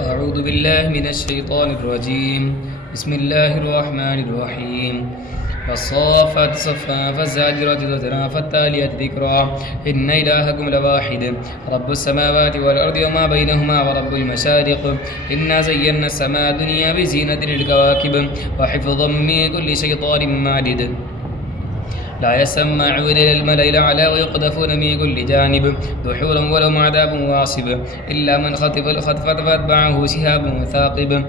أعوذ بالله من الشيطان الرجيم. بسم الله الرحمن الرحيم. فالصافات صفا فالزاجرات زجرا فالتاليات ذكرا إن إلهكم لواحد رب السماوات والأرض وما بينهما ورب المشارق إنا زينا السماء الدنيا بزينة الكواكب وحفظا من كل شيطان مارد لا يسمعون إلى الملأ الأعلى ويقذفون من كل جانب دحورا ولهم عذاب واصب إلا من خطف الخطفة فاتبعه شهاب ثاقب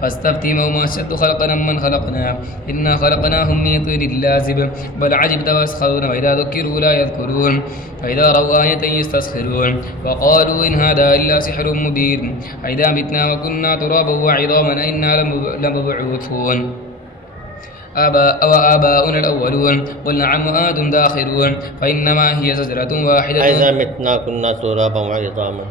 فاستفتهم وما أشد خلقنا من خلقنا إنا خلقناهم من طين لازب بل عجبت ويسخرون وإذا ذكروا لا يذكرون فإذا رأوا آية يستسخرون وقالوا إن هذا إلا سحر مبين أئذا متنا وكنا ترابا وعظاما أئنا لمبعوثون آباؤنا الأولون قل نعم وأنتم داخرون فإنما هي زجرة واحدة أئذا متنا كنا ترابا وعظاما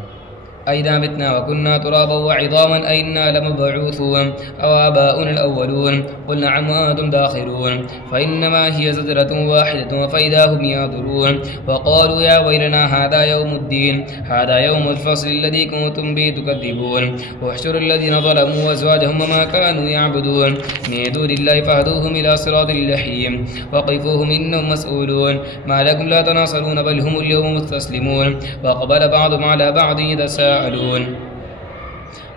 أئذا متنا وكنا ترابا وعظاما أئنا لمبعوثون أو آباؤنا الأولون قل نعم وأنتم داخرون فإنما هي زجرة واحدة فإذا هم ينظرون وقالوا يا ويلنا هذا يوم الدين هذا يوم الفصل الذي كنتم به تكذبون واحشروا الذين ظلموا وأزواجهم وما كانوا يعبدون من دون الله فاهدوهم إلى صراط الجحيم وقفوهم إنهم مسؤولون ما لكم لا تناصرون بل هم اليوم مستسلمون وأقبل بعضهم على بعض يتساءلون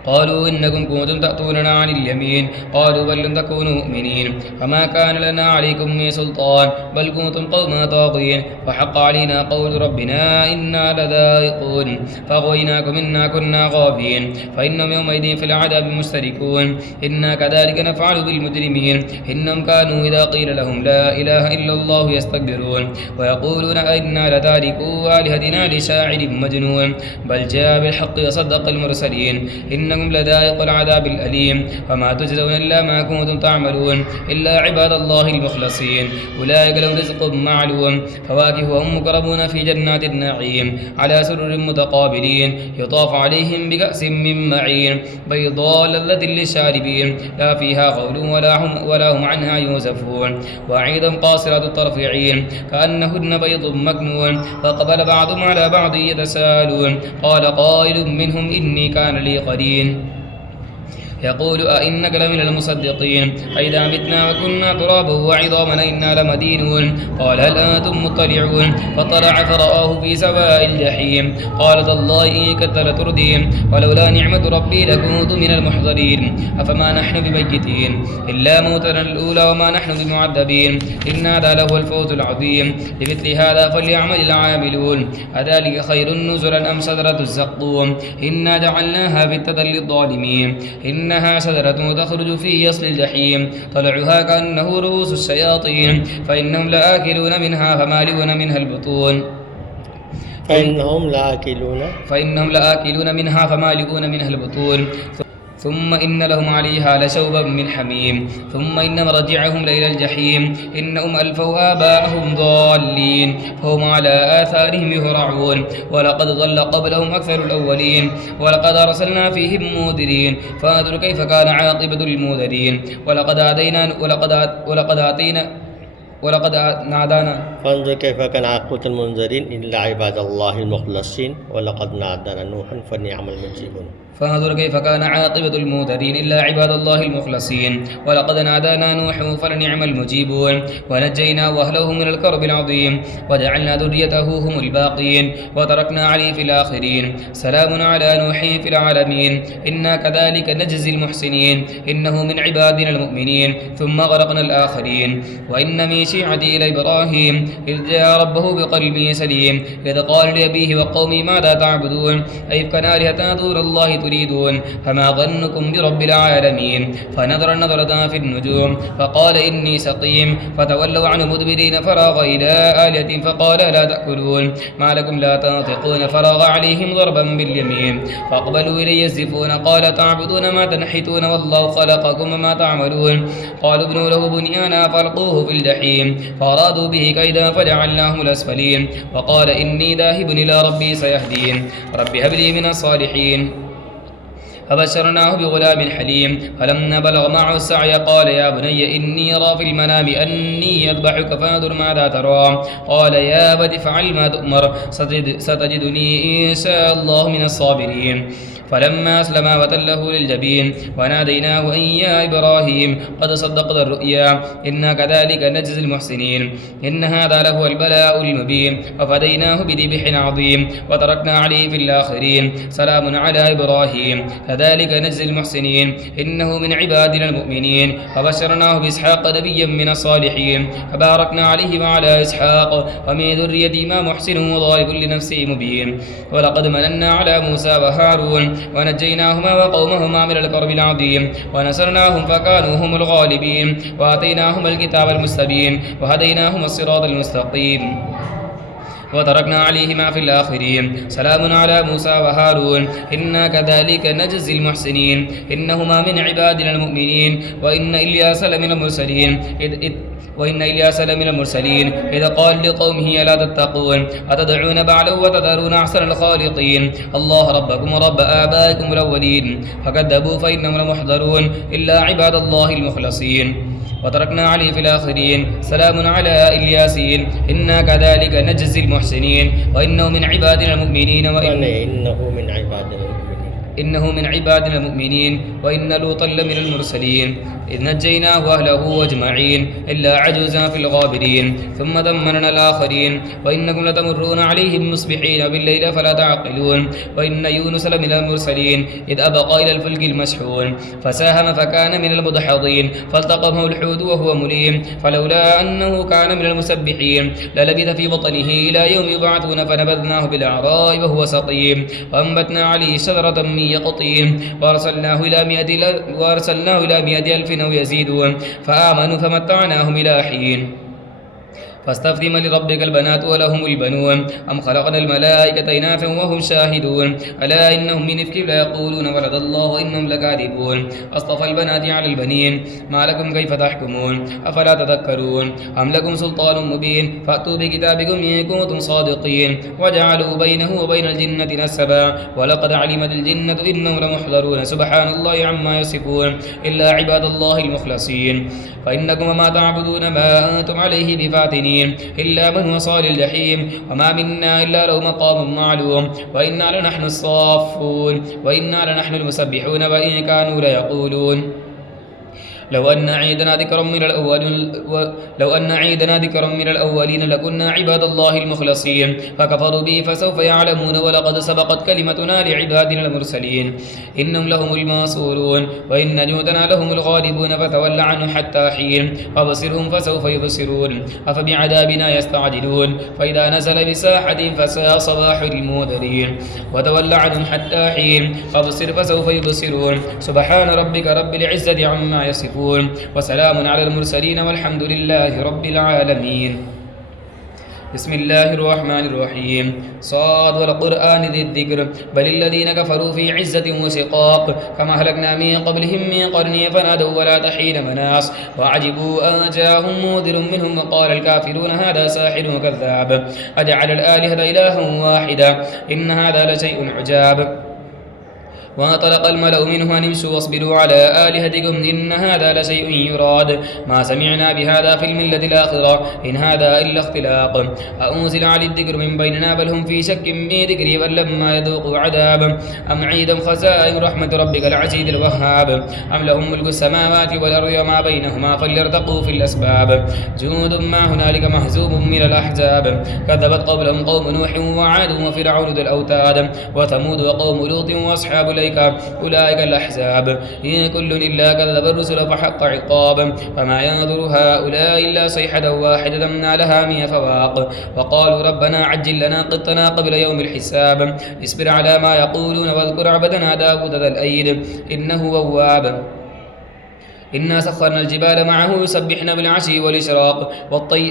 قالوا إنكم كنتم تأتوننا عن اليمين قالوا بل لم تكونوا مؤمنين فما كان لنا عليكم من سلطان بل كنتم قوما طاغين فحق علينا قول ربنا إنا لذائقون فأغويناكم إنا كنا غافين فإنهم يومئذ في العذاب مشتركون إنا كذلك نفعل بالمجرمين إنهم كانوا إذا قيل لهم لا إله إلا الله يستكبرون ويقولون أئنا لتاركو آلهتنا لشاعر مجنون بل جاء بالحق وصدق المرسلين إنكم لذائق العذاب الأليم وما تجزون إلا ما كنتم تعملون إلا عباد الله المخلصين أولئك لهم رزق معلوم فواكه وهم مكرمون في جنات النعيم على سرر متقابلين يطاف عليهم بكأس من معين بيضاء لذة للشاربين لا فيها غول ولا هم عنها يوزفون وعيدا قاصرات الطرف عين كأنهن بيض مكنون فقبل بعضهم على بعض يتساءلون قال قائل منهم إني كان لي قرين يقول أئنك لمن المصدقين أئذا متنا وكنا ترابا وعظاما أئنا لمدينون قال هل أنتم مطلعون فطلع فرآه في سواء الجحيم قال تالله إن كدت لتردين ولولا نعمة ربي لكنت من المحضرين أفما نحن بميتين إلا موتنا الأولى وما نحن بمعذبين إن هذا لهو الفوز العظيم لمثل هذا فليعمل العاملون أذلك خير نزلا أم شجرة الزقوم إنا جعلناها فتنة للظالمين إنها شجرة تخرج في أصل الجحيم طلعها كأنه رؤوس الشياطين فإنهم لآكلون منها فمالئون منها البطون فإنهم لآكلون منها فمالئون منها البطون ثم إن لهم عليها لشوبا من حميم ثم إن مرجعهم لإلى الجحيم إنهم ألفوا آباءهم ضالين فهم على آثارهم يهرعون ولقد ضل قبلهم أكثر الأولين ولقد أرسلنا فيهم منذرين فانظر كيف كان عاقبة المنذرين ولقد نادانا فانظر كيف كان عاقبة المنذرين إلا عباد الله المخلصين ولقد نادانا نوح فنعم المجيبون فانظر كيف كان عاقبة المنذرين إلا عباد الله المخلصين ولقد نادانا نوح فلنعم المجيبون ونجيناه وأهله من الكرب العظيم وجعلنا ذريته هم الباقين وتركنا عليه في الآخرين سلام على نوح في العالمين إنا كذلك نجزي المحسنين إنه من عبادنا المؤمنين ثم غرقنا الآخرين وإن من شيعته لإبراهيم إذ جاء ربه بقلب سليم إذ قال لأبيه وقومه ماذا تعبدون أئفكا آلهة دون الله تريدون فما ظنكم برب العالمين فنظر نظرة في النجوم فقال إني سقيم فتولوا عنه مدبرين فراغ إلى آلهة فقال لا تأكلون ما لكم لا تنطقون فراغ عليهم ضربا باليمين فأقبلوا إليه يزفون قال تعبدون ما تنحتون والله خلقكم وما تعملون قالوا ابنوا له بنيانا فألقوه في الجحيم فأرادوا به كيدا فجعلناهم الأسفلين وقال إني ذاهب إلى ربي سيهدين رب هب لي من الصالحين فبشرناه بغلام حليم فلما بلغ معه السعي قال يا بني إني أرى في المنام أني أذبحك فانظر ماذا ترى قال يا أبت افعل ما تؤمر ستجدني إن شاء الله من الصابرين فلما أسلما وتله للجبين وناديناه أن يا إبراهيم قد صدقت الرؤيا إنا كذلك نجزي المحسنين إن هذا لهو البلاء المبين وفديناه بذبح عظيم وتركنا عليه في الآخرين سلام على إبراهيم كذلك نجزي المحسنين إنه من عبادنا المؤمنين فبشرناه بإسحاق نبيا من الصالحين فباركنا عليه وعلى إسحاق ومن ذريته محسن وظالم لنفسه مبين ولقد مننا على موسى وهارون ونجيناهما وقومهما من الكرب العظيم ونصرناهم فكانوا هم الغالبين وآتيناهما الكتاب المستبين وهديناهما الصراط المستقيم وتركنا عليهما في الآخرين سلام على موسى وهارون إنا كذلك نجزي المحسنين إنهما من عبادنا المؤمنين وإن إلياس لمن المرسلين إذا قال لقومه ألا تتقون أتدعون بعلا وتذرون أحسن الخالقين الله ربكم ورب آبائكم الأولين فكذبوا فإنهم لمحضرون إلا عباد الله المخلصين وتركنا عليه في الآخرين سلام على الياسين إنا كذلك نجزي المحسنين وإنه من عبادنا المؤمنين إنه من عبادنا المؤمنين وإن لوطا لمن المرسلين إذ نجيناه أهله أجمعين إلا عجوزا في الغابرين ثم دمرنا الآخرين وإنكم لتمرون عليهم مصبحين بالليل فلا تعقلون وإن يونس لمن المرسلين إذ أبقى إلى الفلك المشحون فساهم فكان من المدحضين فالتقمه الحوت وهو مليم فلولا أنه كان من المسبحين للبث في بطنه إلى يوم يبعثون فنبذناه بالأعراء وهو سقيم وأنبتنا عليه شجرة من يقطين وأرسلناه إلى 100 ألف أو يزيدون فآمنوا فمتعناهم إلى حين فاستفتهم لربك البنات ولهم البنون أم خلقنا الملائكة إناثا وهم شاهدون ألا إنهم من إفك لا يقولون ولد الله وإنهم لكاذبون أصطفى البنات على البنين ما لكم كيف تحكمون أفلا تذكرون أم لكم سلطان مبين فأتوا بكتابكم إن كنتم صادقين وجعلوا بينه وبين الجنة نسبا ولقد علمت الجنة إنهم لمحضرون سبحان الله عما يصفون إلا عباد الله المخلصين فإنكم وما تعبدون ما أنتم عليه بفاتنين إلا من هو صال الجحيم وما منا إلا له مقام معلوم وإنا لنحن الصافون وإنا لنحن المسبحون وإن كانوا ليقولون لو أن عيدنا ذكرا من الأولين لكنا عباد الله المخلصين فكفروا به فسوف يعلمون ولقد سبقت كلمتنا لعبادنا المرسلين إنهم لهم المنصورون وإن جندنا لهم الغالبون فتول عنهم حتى حين وابصرهم فسوف يبصرون أفبعذابنا يستعجلون فإذا نزل بساحة فساء صباح المنذرين وتول عنهم حتى حين فابصر فسوف يبصرون سبحان ربك رب العزة عما يصفون وسلام على المرسلين والحمد لله رب العالمين بسم الله الرحمن الرحيم صاد والقرآن ذي الذكر بل الذين كفروا في عزة وشقاق كما أهلكنا من قبلهم من قرن فنادوا ولا تحين مناص وعجبوا أن جاءهم منذر منهم وقال الكافرون هذا ساحر كذاب أجعل الآلهة إلها واحدا إن هذا لشيء عجاب وانطلق الملأ منه أن امشوا واصبروا على آلهتكم إن هذا لشيء يراد ما سمعنا بهذا في الملة الآخرة إن هذا إلا اختلاق أأنزل على الذكر من بيننا بل هم في شك من ذكري بل لما يذوقوا عذاب أم عيدا خزائن رحمة ربك العزيز الوهاب أم لهم ملك السماوات والأرض وما بينهما فليرتقوا في الأسباب جنود ما هنالك مهزوم من الأحزاب كذبت قبلهم قوم نوح وعاد وفرعون ذو الأوتاد وثمود وقوم لوط وأصحاب أولئك الأحزاب إن كل إلا كذب الرسل فحق عقاب فما ينظر هؤلاء إلا صيحة واحدة نالها 100 فواق وقالوا ربنا عجل لنا قطنا قبل يوم الحساب اصبر على ما يقولون واذكر عبدنا داود ذا الأيد إنه أواب إنا سخرنا الجبال معه يسبحن بالعشي والإشراق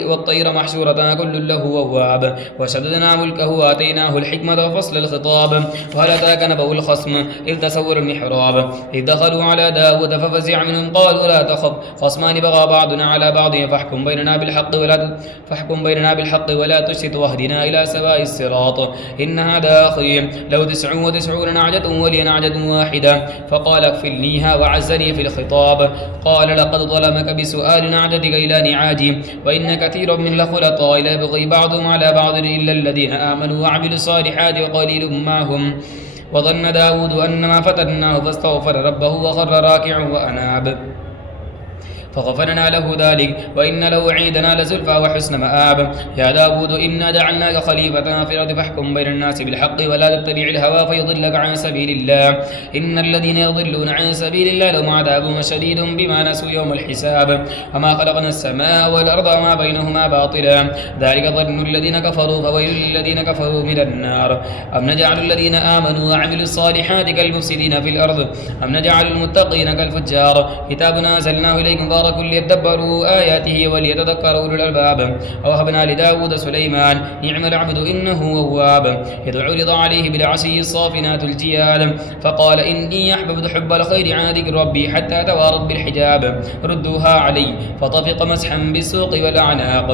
والطير محشورة كل له أواب وشددنا ملكه وآتيناه الحكمة وفصل الخطاب وهل أتاك نبأ الخصم إذ تسوروا المحراب إذ دخلوا على داود ففزع منهم قالوا لا تخف خصمان بغى بعضنا على بعض فاحكم بيننا بالحق ولا تشتت واهدنا إلى سواء الصراط إن هذا أخي له 99 نعجة ولي نعجة واحدة فقال اكفلنيها وعزني في الخطاب قال لقد ظلمك بسؤال نعجتك إلى نعاجي وإن كثير من لخلطاء لا يبغي بعضهم على بعض إلا الذين آمنوا وعملوا الصالحات وقليل ما هم وظن داود أنما فتناه فاستغفر ربه وخر راكعا وأناب فغفرنا له ذلك وإن له عندنا لزلفى وحسن مآب يا داود إنا جعلناك خليفة في الأرض فاحكم بين الناس بالحق ولا تتبع الهوى فيضلك عن سبيل الله إن الذين يضلون عن سبيل الله لهم عذاب شديد بما نسوا يوم الحساب وما خلقنا السماء والأرض وما بينهما باطلا ذلك ظن الذين كفروا فويل للذين كفروا من النار أم نجعل الذين آمنوا وعملوا الصالحات كالمفسدين في الأرض أم نجعل المتقين كالفجار كتاب أنزلناه إليكم مبارك ليدبروا آياته وليتذكروا أولو الألباب ووهبنا لداود سليمان نعم العبد إنه أواب إذ عرض عليه بالعشي الصافنات الجياد فقال إني أحببت حب الخير عن ذكر ربي حتى توارت بالحجاب ردوها علي فطفق مسحا بالسوق والأعناق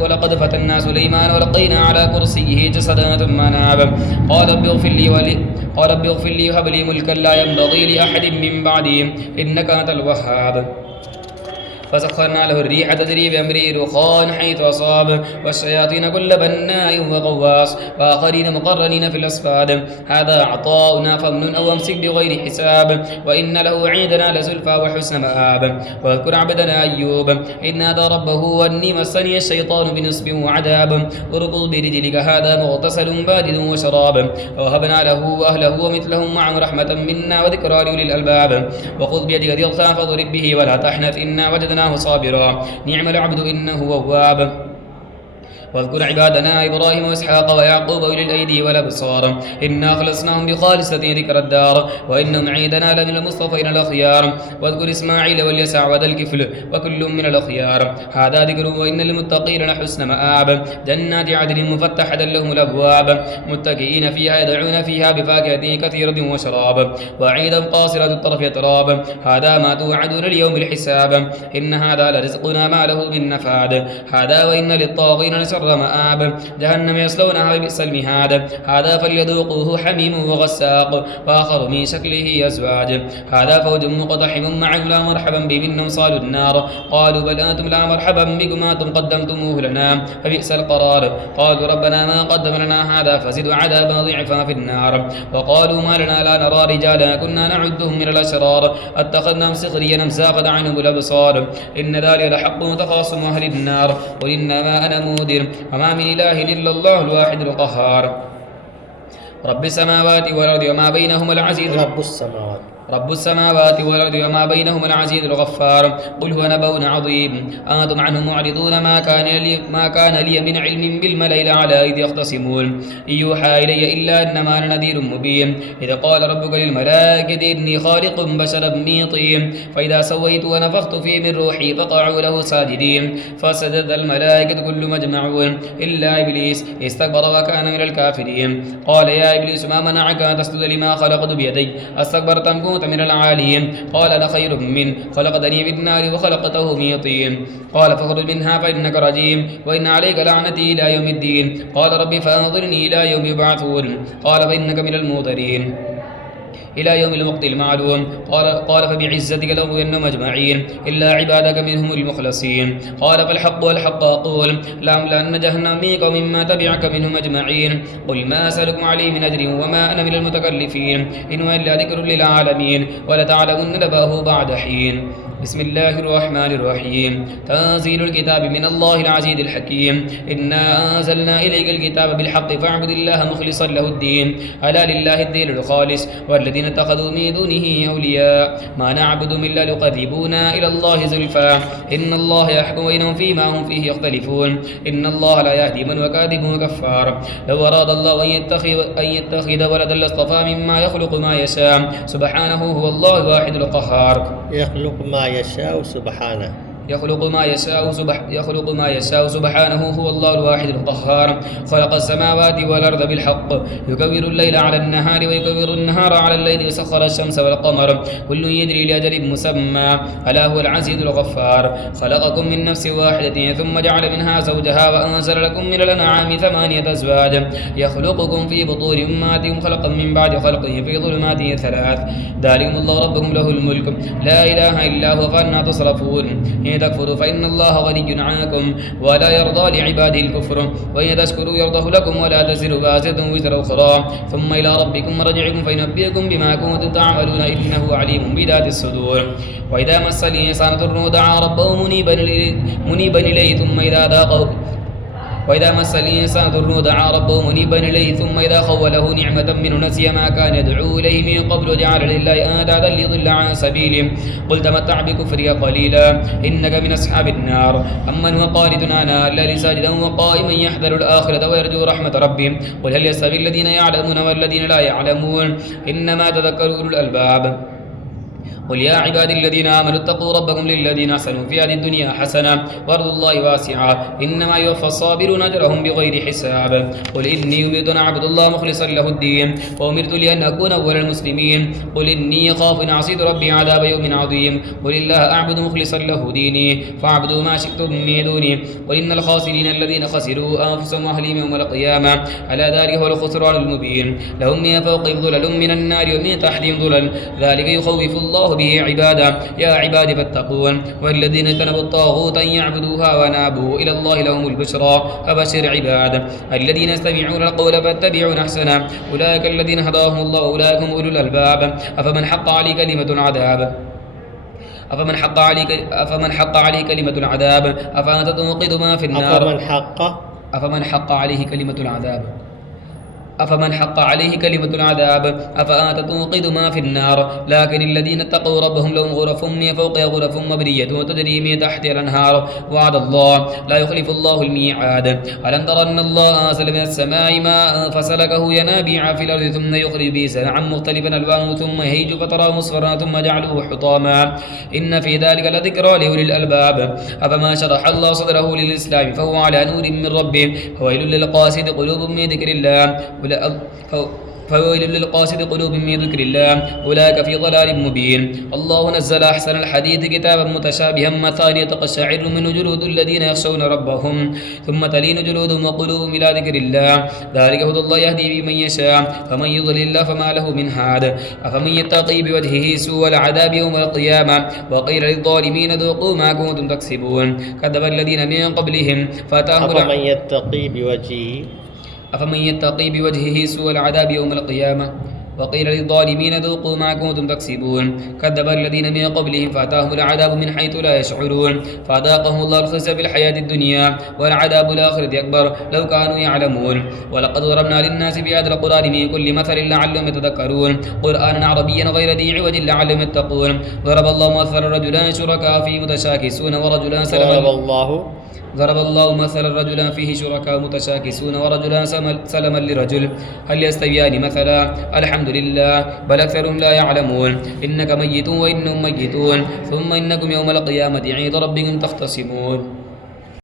ولقد فتنا سليمان ولقينا على كرسيه جسدا ثم ناب قال رب اغفر لي وهب لي ملكا لا ينبغي لأحد من بعدي إنك أنت الوهاب فسخرنا له الريح تجري بأمره رخاء حيث أصاب والشياطين كل بناء وغواص وآخرين مقرنين في الأصفاد هذا عطاؤنا فامنن أو أمسك بغير حساب وإن له عندنا لزلفى وحسن مآب واذكر عبدنا أيوب إذ نادى ربه وأني مسني الشيطان بنصب وعذاب اركض برجلك هذا مغتسل بارد وشراب ووهبنا له وأهله ومثلهم معه رحمة منا وذكرى لأولي الألباب وخذ بيدك ضغثا فاضرب به ولا تحنث إنا وجدناه صابرا نعم العبد إنه أواب واذكر عبادنا إبراهيم وإسحاق ويعقوب أولي الأيدي والأبصار إنا خلصناهم بخالصة ذكر الدار وإنهم عيدنا لمن المصطفين الأخيار واذكر إسماعيل واليسع وذا الكفل وكل من الأخيار هذا ذكر وإن للمتقين لحسن مآب جنات عدن مفتحة لهم الأبواب متكئين فيها يدعون فيها بفاكهة كثيرة وشراب وعيدا قاصرة الطرف يتراب هذا ما توعدون اليوم الحساب إن هذا لرزقنا ما له من نفاد هذا وإن للطاغين شر مآب جهنم يصلونها بئس المهاد هذا فليذوقوه حميم وغساق وآخر من شكله أزواج هذا فوج مقتحم معهم لا مرحبا بهم صالوا النار قالوا بل أنتم لا مرحبا بكم أنتم قدمتموه لنا فبئس القرار قالوا ربنا ما قدم لنا هذا فزد عذابا ضعفا في النار وقالوا ما لنا لا نرى رجالا كنا نعدهم من الأشرار اتخذناهم سخريا أم زاغت عنهم الأبصار إن ذلك لحق تخاصم أهل النار قل إنما أنا منذر وما من إله إلا الله الواحد القهار رب السماوات والأرض وما بينهما العزيز رب السماوات والأرض وما بينهما العزيز الغفار قل هو نبأ عظيم أنتم عنه معرضون ما كان لي من علم بالملأ الأعلى إذ يختصمون إن يوحى إلي إلا إنما أنا نذير مبين إذ قال ربك للملائكة إني خالق بشرا من طين فإذا سويت ونفخت فيه من روحي فقعوا له ساجدين فسجد الملائكة كل مجمعون إلا إبليس استكبر وكان من الكافرين قال يا إبليس ما منعك أن تسجد لما خلقت بيدي أستكبرت أم كنت من العالين قال أنا خير منه خلقتني من نار وخلقته من طين قال فاخرج منها فإنك رجيم وإن عليك لعنتي إلى يوم الدين قال ربي فأنظرني إلى يوم يبعثون قال فإنك من المنظرين إلى يوم الوقت المعلوم قال فبعزتك لأغوينهم أجمعين إلا عبادك منهم المخلصين قال فالحق والحق أقول لأملأن جهنم منك ومما تبعك منهم أجمعين قل ما أسألكم عليه من أجر وما أنا من المتكلفين إن هو إلا ذكر للعالمين ولتعلمن نبأه بعد حين بسم الله الرحمن الرحيم تنزيل الكتاب من الله العزيز الحكيم إنا أنزلنا إليك الكتاب بالحق فاعبد الله مخلصا له الدين ألا لله الدين الخالص والذين اتخذوا من دونه أولياء ما نعبدهم إلا ليقربونا إلى الله زلفى إن الله يحكم بينهم فيما هم فيه يختلفون إن الله لا يهدي من هو كاذب كفار لو أراد الله أن يتخذ ولدا لاصطفى مما يخلق ما يشاء سبحانه هو الله الواحد القهار يخلق ما يشاء سبحانه يخلق ما يشاء سبحانه هو الله الواحد القهار خلق السماوات والأرض بالحق يكبر الليل على النهار ويكبر النهار على الليل وسخر الشمس والقمر كل يجري لأجل مسمى ألا هو العزيز الغفار خلقكم من نفس واحدة ثم جعل منها زوجها وأنزل لكم من الأنعام 8 أزواج يخلقكم في بطون أمهاتكم خلقا من بعد خلقه في ظلمات 3 ذلكم الله ربكم له الملك لا إله إلا هو فأنى تصرفون إن تكفروا فإن الله غني عنكم ولا يرضى لعباده الكفر وإن تشكروا يرضه لكم ولا تزر وازرة وزر أخرى ثم إلى ربكم مرجعكم فينبئكم بما كنتم تعملون إنه عليم بذات الصدور وإذا مس الإنسان ضر دعا ربه منيبا إليه ثم إذا ذاقه وإذا مس الإنسان ضر دعا ربه منيبا إليه ثم إذا خوله نعمة منه نسي ما كان يدعو إليه من قبل وجعل لله أندادا ليضل عن سبيله قل تمتع بكفرك قليلا إنك من أصحاب النار أمن هو قانت آناء الليل ساجدا وقائما يحذر الآخرة ويرجو رحمة ربه قل هل يستوي الذين يعلمون والذين لا يعلمون إنما تذكر أولو الألباب قل يا عبادي الذين آمنوا اتقوا ربكم للذين أحسنوا في هذه الدنيا حسنة وأرض الله واسعة إنما يوفى الصابرون أجرهم بغير حساب قل إني أمرت أن أعبد الله مخلصا له الدين وأمرت لأن أكون أول المسلمين قل إني أخاف إن عصيت ربي عذاب يوم عظيم قل الله أعبد مخلصا له ديني فاعبدوا ما شئتم من دوني قل إن الخاسرين الذين خسروا أنفسهم وأهليهم يوم القيامة ألا ذلك هو الخسران المبين لهم من فوقهم ظلل من النار ومن تحتهم ظلل ذلك يخوف الله به عباده يا عبادي فاتقون والذين اجتنبوا الطاغوت أن يعبدوها ونابوا إلى الله لهم البشرى فبشر عباد الذين يستمعون القول فاتبعون أحسنه أولئك الذين هداهم الله أولئك هم أولو الألباب أفمن حق عليه كلمة العذاب أفأنت توقظ ما في النار أفمن حق عليه كلمة العذاب أفأنت توقظ ما في النار لكن الذين اتقوا ربهم لهم غرف من فوقها غرف مبنية وتجري من تحتها الأنهار وعد الله لا يخلف الله الميعاد ألم تر أن الله أنزل من السماء ماء فسلكه ينابيع في الأرض ثم يخرج به زرعا مختلفا ألوانه ثم يهيج فتراه مصفرا ثم جعله حطاما إن في ذلك لذكرى لأولي الألباب أفما شرح الله صدره للإسلام فهو على نور من ربه فويل للقاسد قلوب من ذكر الله فويل للقاسد قلوب من ذكر الله أولئك في ضلال مبين الله نزل أحسن الحديث كتابا متشابها مثانية تقشعر منه جلود الذين يخشون ربهم ثم تلين جلودهم وقلوبهم إلى ذكر الله ذلك هدى الله يهدي بمن يشاء فمن يضلل الله فما له من هاد أفمن يتقي بوجهه سوء العذاب يوم القيامة وقيل للظالمين ذوقوا ما كنتم تكسبون كذب الذين من قبلهم فأتاهم أفمن يتقي بوجهه سوء العذاب يوم القيامة وقيل للظالمين ذوقوا ما كنتم تكسبون كذب الذين من قبلهم فأتاهم العذاب من حيث لا يشعرون فأذاقهم الله الخزي في الحياة الدنيا والعذاب الآخرة أكبر لو كانوا يعلمون ولقد ضربنا للناس في هذا القرآن من كل مثل لعلهم يتذكرون قرآنا عربيا غير ذي عوج لعلهم يتقون ضرب الله مثلا رجلان شركاء فيه متشاكسون ورجلان ضرب الله مثلا رجلا فيه شركاء متشاكسون ورجلا سلما لرجل هل يستويان مثلا الحمد لله بل أكثرهم لا يعلمون إنك ميت وإنهم ميتون ثم إنكم يوم القيامة عند ربكم تختصمون